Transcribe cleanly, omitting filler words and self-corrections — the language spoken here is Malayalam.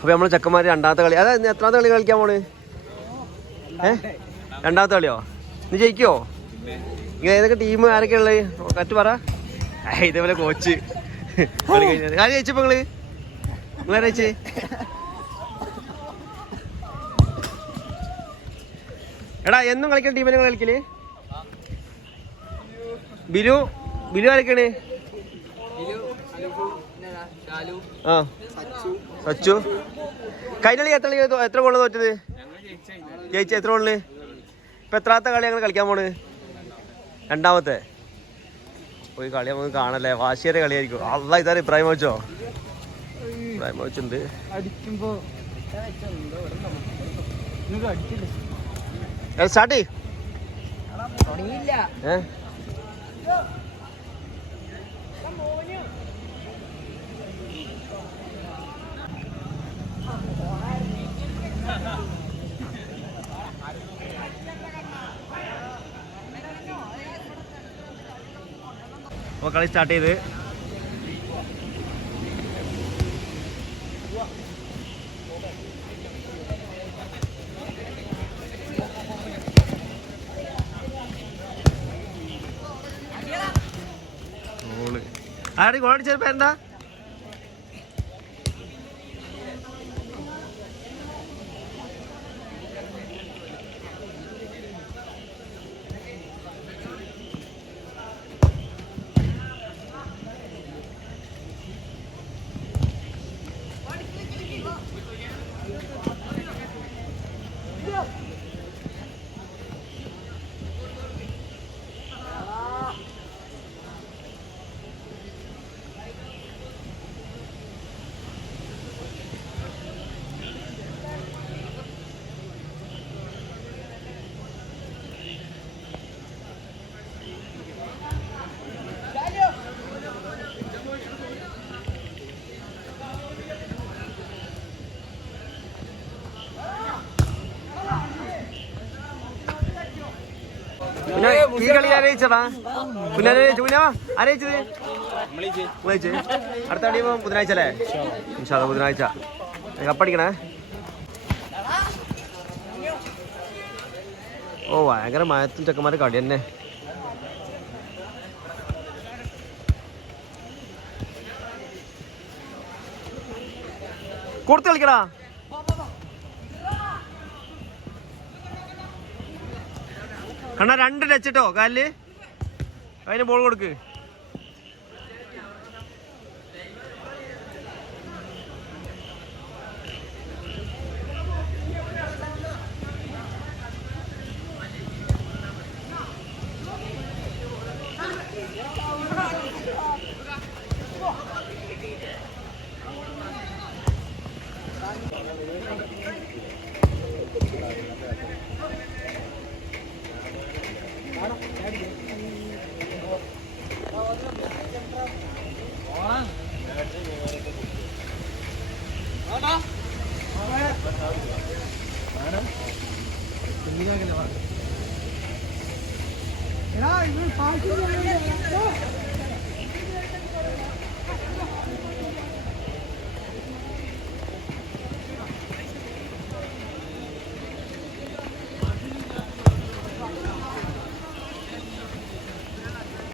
അപ്പോൾ നമ്മൾ ചെക്കന്മാർ രണ്ടാമത്തെ കളി അതാ എത്രാമത്തെ കളി കളിക്കാൻ പോണ്? രണ്ടാമത്തെ കളിയോ? നീ ജയിക്കുമോ? ഇങ്ങനെ ഏതൊക്കെ ടീം ആരൊക്കെ ഉള്ളത് കറ്റ് പറ. ഇതേപോലെ കോച്ച് കളി കഴിഞ്ഞാൽ ആര് ജയിച്ചപ്പോൾ നിങ്ങളാരാ ജയിച്ചേ? എടാ എന്നും കളിക്കുന്ന ടീമിനെ നിങ്ങൾ കളിക്കല്? ബിലു ആരൊക്കെയാണ്? ആ സച്ചു. കഴിഞ്ഞ കളി എത്ര ഗോള് തോറ്റത്? ജയിച്ച എത്ര ഗോളിന്? ഇപ്പൊ എത്രാമത്തെ കളി ഞങ്ങൾ കളിക്കാൻ പോണ്? രണ്ടാമത്തെ. പോയി കളി നമുക്ക് കാണല്ലേ, വാശിയേറെ കളിയായിരിക്കും. അല്ല ഇതാരും ഇബ്രാഹിമോച്ചോ? ഇബ്രാഹിമോച്ചുണ്ട്. സ്റ്റാർട്ട് ചെയ്. അപ്പോൾ കളി സ്റ്റാർട്ട് ചെയ്ത് ആരുടെ ഗോളടിച്ചപ്പോ എന്താ? ഈ കളി ആരയിച്ചതാ? പിന്നെ ആരയിച്ചത്? അടുത്ത കളി ബുധനാഴ്ച അല്ലേ? ബുധനാഴ്ച കപ്പടിക്കണേ. ഓ ഭയങ്കര മയത്തിൽ ചെക്കന്മാരെ കളി തന്നെ. കൊടുത്ത് കളിക്കടാ. കണ്ണാ 2 ടച്ച് ഇട്ടോ കാലില്. അതിന് ബോൾ കൊടുക്ക്. എടാ